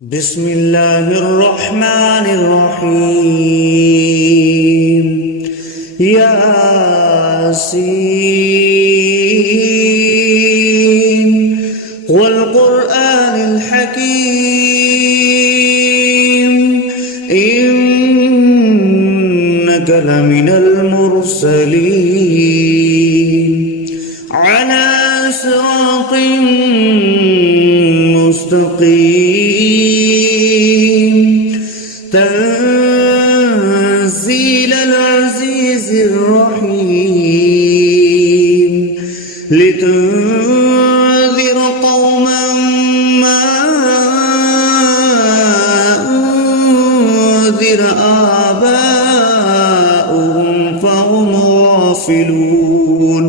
بسم الله الرحمن الرحيم. ياسين والقرآن الحكيم إنك لمن المرسلين على صراط مستقيم تنزيل العزيز الرحيم لتنذر قوما ما أنذر آباؤهم فهم غافلون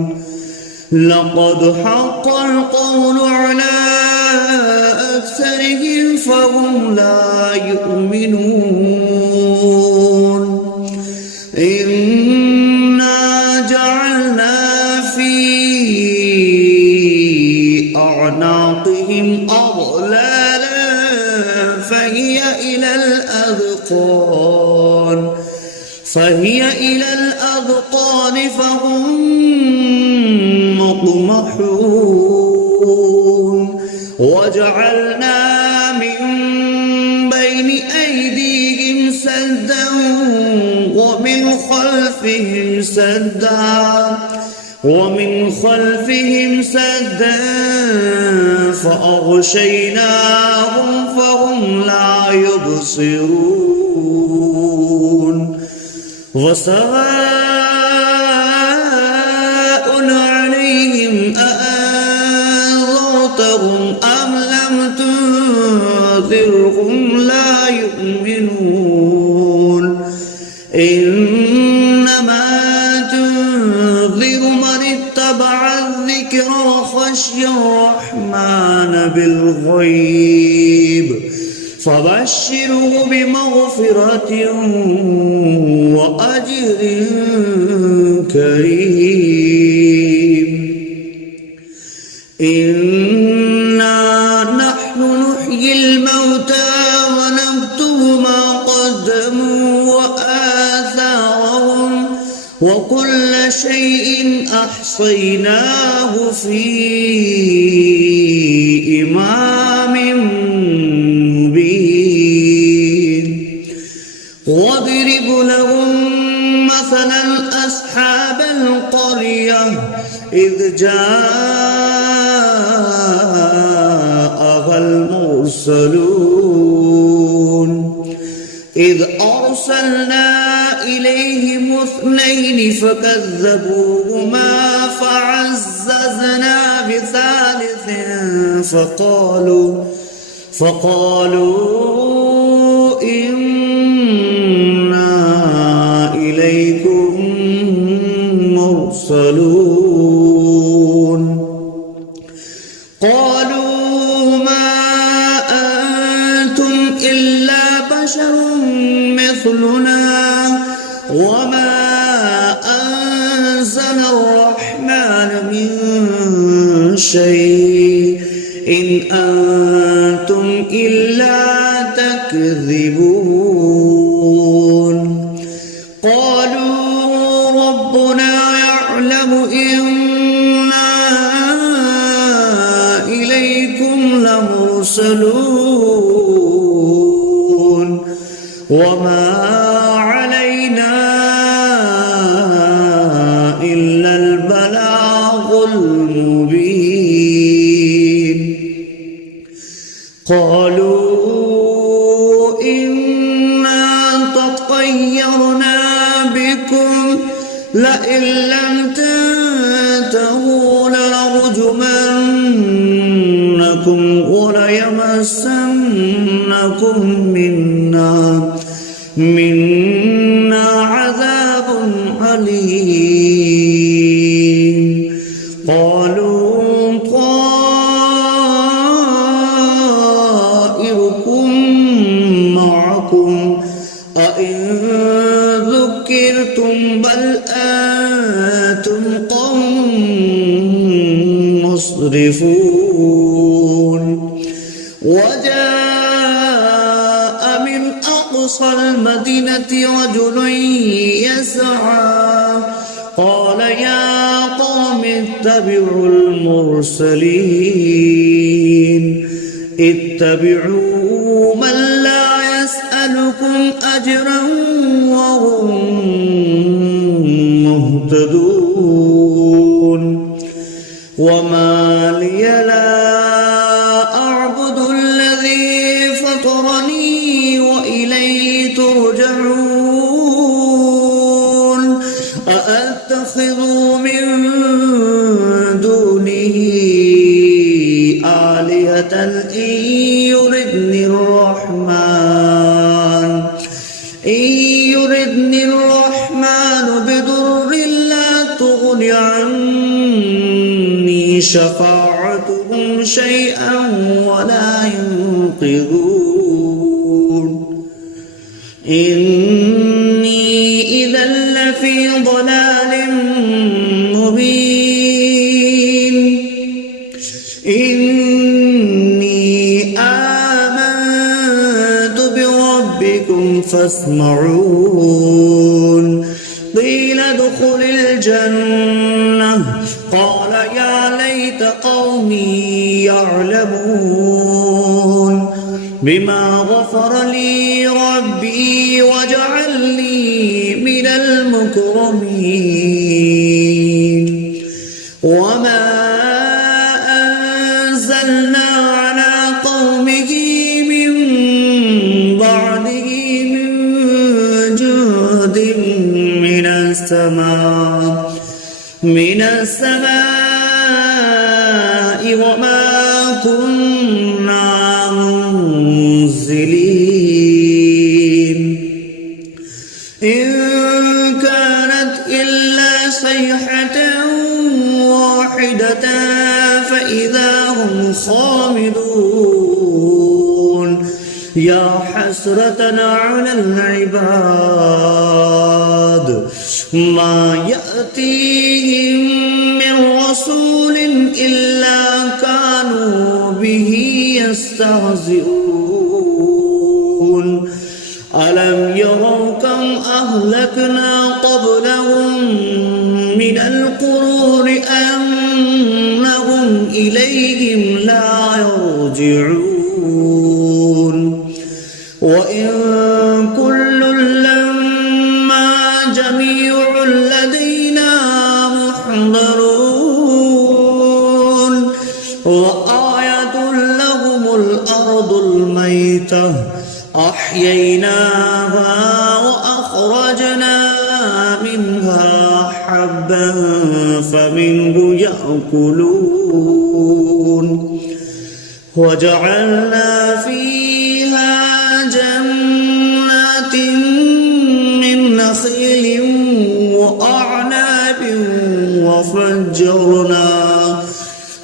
لقد حق القول على أكثرهم فهم لا يؤمنون إنا جعلنا في أعناقهم أغلالا فهي إلى الأذقان فهم مقمحون وجعلنا من بين أيديهم سدا ومن خلفهم سدا فأغشيناهم فهم لا يبصرون وسواء عليهم أأنذرتهم أم لم تنذرهم لا يؤمنون إنما تنذر من اتبع الذكر وخشي الرحمن بالغيب فبشره بمغفرة وأجر كريم إنا نحن نحيي الموتى ونكتب ما قدموا وآثارهم وكل شيء أحصيناه في إمام مبين واضرب لهم مثلا أصحاب القرية إذ جاءها المرسلون إذ أرسلنا إليهم 2 فكذبوهما فعززنا بثالث فقالوا إنا إليكم مرسلون قالوا ما أنتم إلا بشر مثلنا وما أنزل الرحمن من شيء إن أنتم إلا تكذبون قالوا ربنا يعلم إنا إليكم لمرسلون وما علينا إلا البلاغ المبين قالوا إنا تطيرنا بكم لئن لم تنتهوا لنرجمنكم وليمسنكم منا عذاب أليم قالوا طائركم معكم أئن ذكرتم بل أنتم قوم مسرفون وجاء أقصى المدينة رجل يسعى قال يا قوم اتبعوا المرسلين اتبعوا من لا يسألكم أجرا وهم مهتدون وما لي لا أعبد الذي فطرني وإليه ترجعون أأتخذ من دونه آلهة إن يردني الرحمن بضر لا تغن عني شفاعتهم شيئا ولا ينقذون إني إذا لفي ضلال مبين إني آمنت بربكم فاسمعون قيل ادخل الجنة قال يا ليت قومي يعلمون بما غفر لي ربي وجعلني من المكرمين وما أنزلنا على قومه من بعده من جود من السماء وما كنا منزلين إن كانت إلا صيحة واحدة فإذا هم خامدون يا حسرة على العباد ما يأتيهم من رسول إلا كانوا به يستهزئون ألم يروا كم أهلكنا قبلهم من القرون أنهم إليهم لا يرجعون وإن كل لما جميع لدينا محضرون وآية لهم الأرض الميتة أحييناها وأخرجنا منها حبا فمنه يأكلون وجعلنا فيها جنات من نخيل وأعناب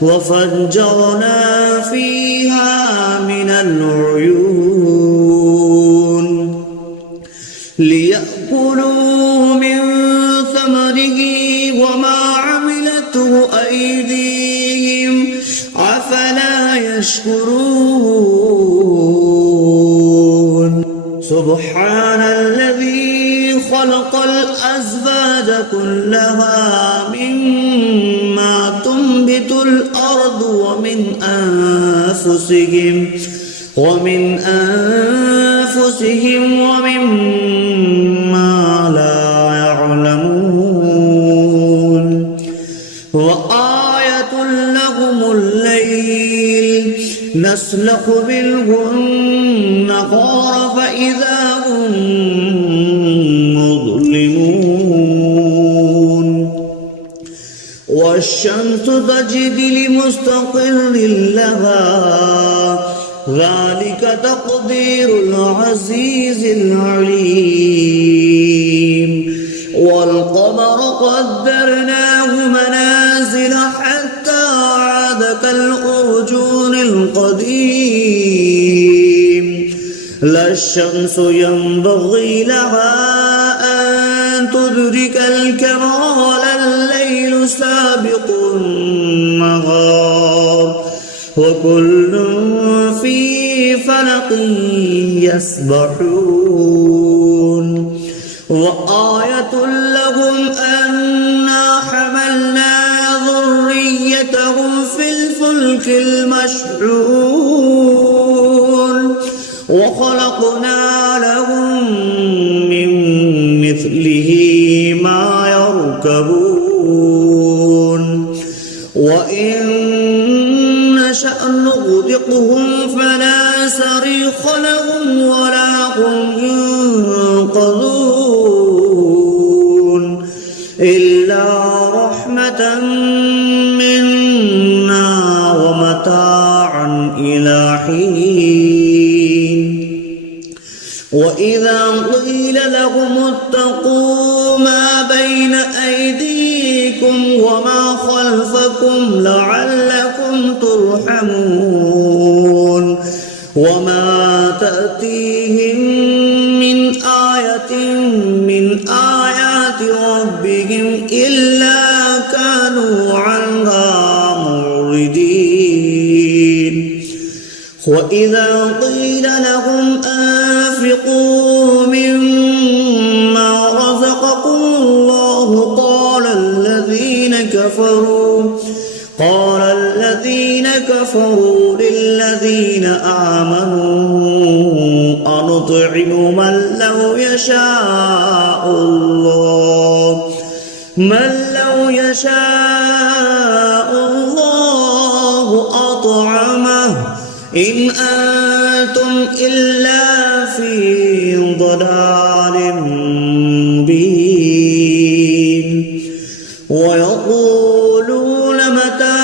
وفجرنا فيها من العيون ليأكلوا من ثمره وما عملته أيديهم أفلا يشكرون سبحان الذي خلق الأزواج كلها مما تنبت الأرض ومن أنفسهم ومما لا يعلمون وآية لهم الليل نسلخ منه النهار فإذا هم مظلمون والشمس تجري لمستقر لها ذلك تقدير العزيز العليم والقمر قدرناه منازل حتى عاد كالأرجون القديم لا الشمس ينبغي لها أن تدرك الكمال الليل سابق النهار وكل في فلق يسبحون وآية لهم أنا حملنا ذريتهم في الفلك المشحون وخلقنا لهم من مثله ما يركبون وإن نشأ نغرقهم فلا صريخ لهم ولا هم ينقذون إلا رحمة منا ومتاعا إلى حين وإذا قيل لهم اتقوا ما بين أيديكم وما خلفكم لعلكم ترحمون وما تأتيهم من آية من آيات ربهم إلا كانوا عنها معرضين وإذا قيل لهم أنفقوا مما رزقكم الله قال الذين كفروا للذين آمنوا أنطعم من لو يشاء الله أطعمه إن أنتم إلا في ضلال مبين ويقولون متى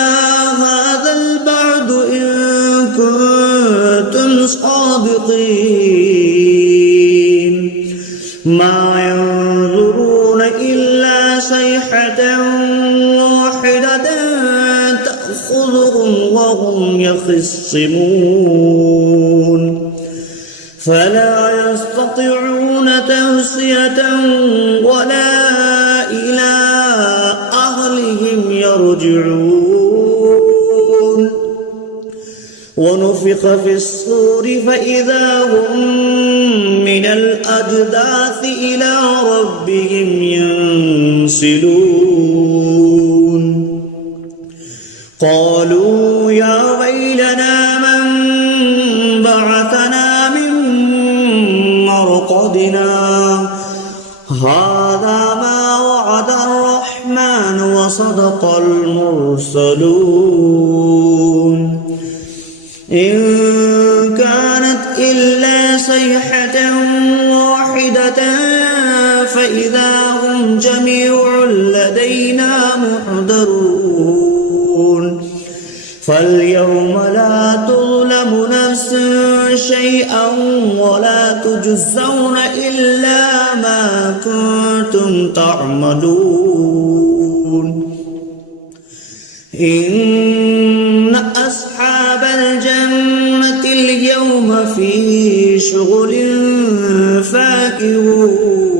هذا البعد إن كنتم صادقين ما ينظرون إلا صيحة واحدة تأخذهم وهم يخصمون فلا يستطيعون توصية ولا إلى أهلهم يرجعون ونفخ في الصور فإذا هم من الأجداث إلى ربهم ينسلون قالوا يا ويلنا من بعثنا من مرقدنا هذا ما وعد الرحمن وصدق المرسلون إن كانت إلا صيحة واحدة فإذا هم جميع لدينا محضرون فاليوم لا تظلم نفس شيئا ولا تجزون إلا ما كنتم تعملون إن أصحاب الجنة اليوم في شغل فاكهون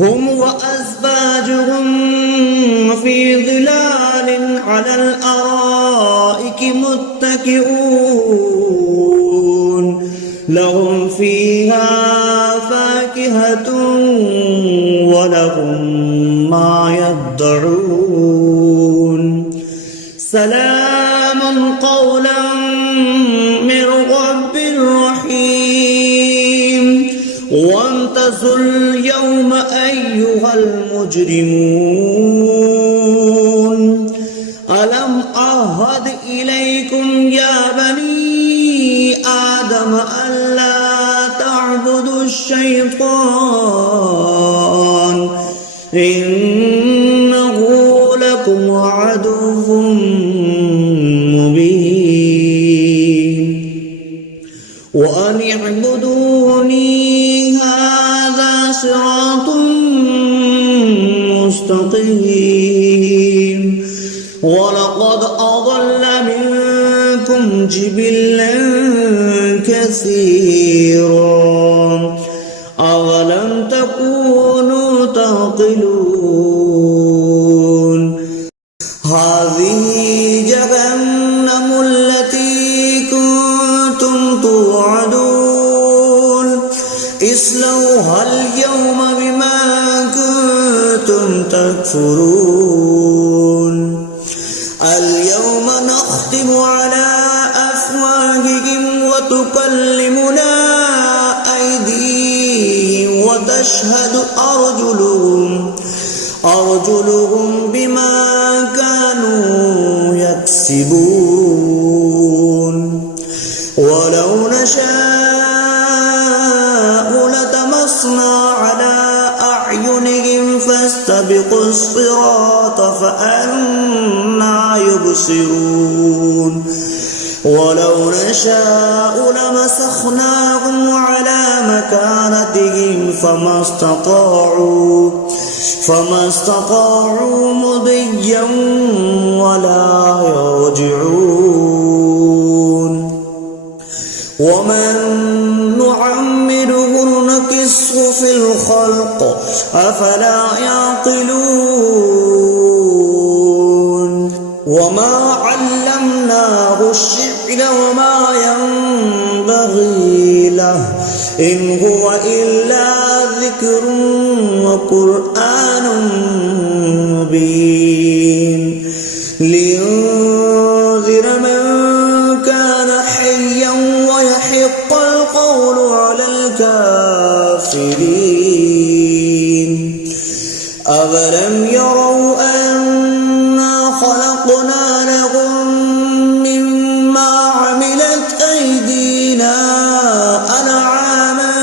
هم وأزواجهم في ظلال على الأرائك متكئون لهم فيها فاكهة ولهم ما يدعون سلام قولا من رب رحيم وامتازوا اليوم أيها المجرمون ألم أعهد إليكم يا بني آدم ألا تعبدوا الشيطان إنه لكم عدو مبين وأن اعبدوني هذا صراط مستقيم ولقد أضل منكم جبلا كثيرا أولم تكونوا تعقلون هذه جهنم التي كنتم اصلوها اليوم بما كنتم تكفرون اليوم نختم على أفواههم وتكلمنا أيديهم وتشهد أرجلهم بما كانوا يكسبون ولو نشاء لطمسنا على أعينهم فاستبقوا الصراط فأنى يبصرون ولو نشاء لمسخناهم على مكانتهم فما استطاعوا مضيا ولا يرجعون ومن نعمره نكسه في الخلق أفلا يعقلون وما علمناه الشعر وما ينبغي له إن هو إلا ذكر وقرآن مبين لينذر من كان حيا ويحق القول على الكافرين أولم يروا أنا خلقنا لهم مما عملت أيدينا أنعاما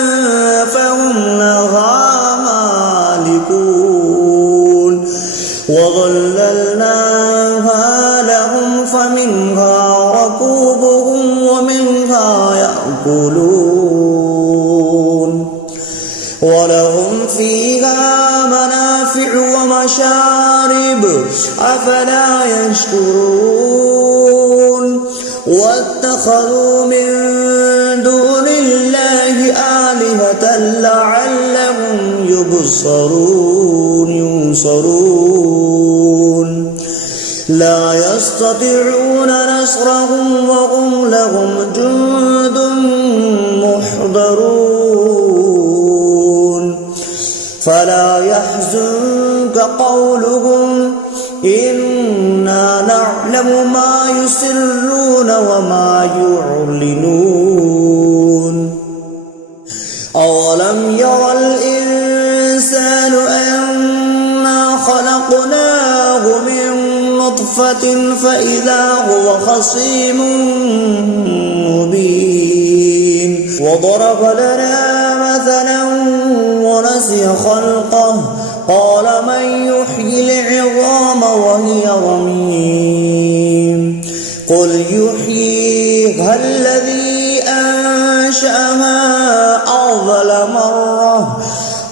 فهم لها مالكون وظللناها لهم فمنها ركوبهم ومنها يأكلون ولهم فيها منافع ومشارب أفلا يشكرون واتخذوا من دون الله آلهة لعلهم ينصرون لا يستطيعون نصرهم وهم لهم جند محضرون فلا يحزنك قولهم إنا نعلم ما يسرون وما يعلنون أولم ير الإنسان أنا خلقناه من نطفة فإذا هو خصيم مبين وضرب لنا مثلا ونسي خلقه قال من يحيي العظام وهي رميم قل يحييها الذي أنشأها أول مرة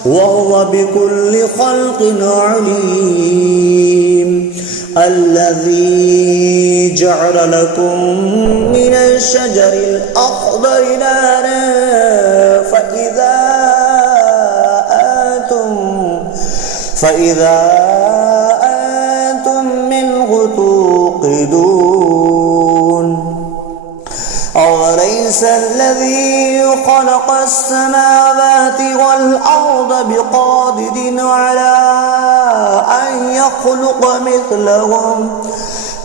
وهو بكل خلق عليم الذي جعل لكم من الشجر الأخضر نارا فإذا أنتم منه توقدون أوليس الذي خلق السماوات والأرض بقادر على أن يخلق مثلهم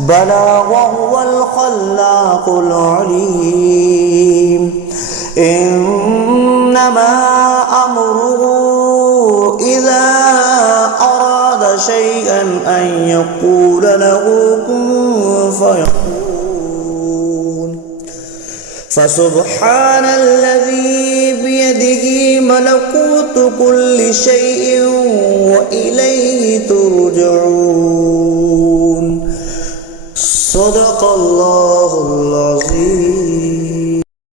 بلى وهو الخلاق العليم إنما أمره إذا أراد شيئا أن يقول له كن فيكون فسبحان الذي بيده ملكوت كل شيء وإليه ترجعون صدق الله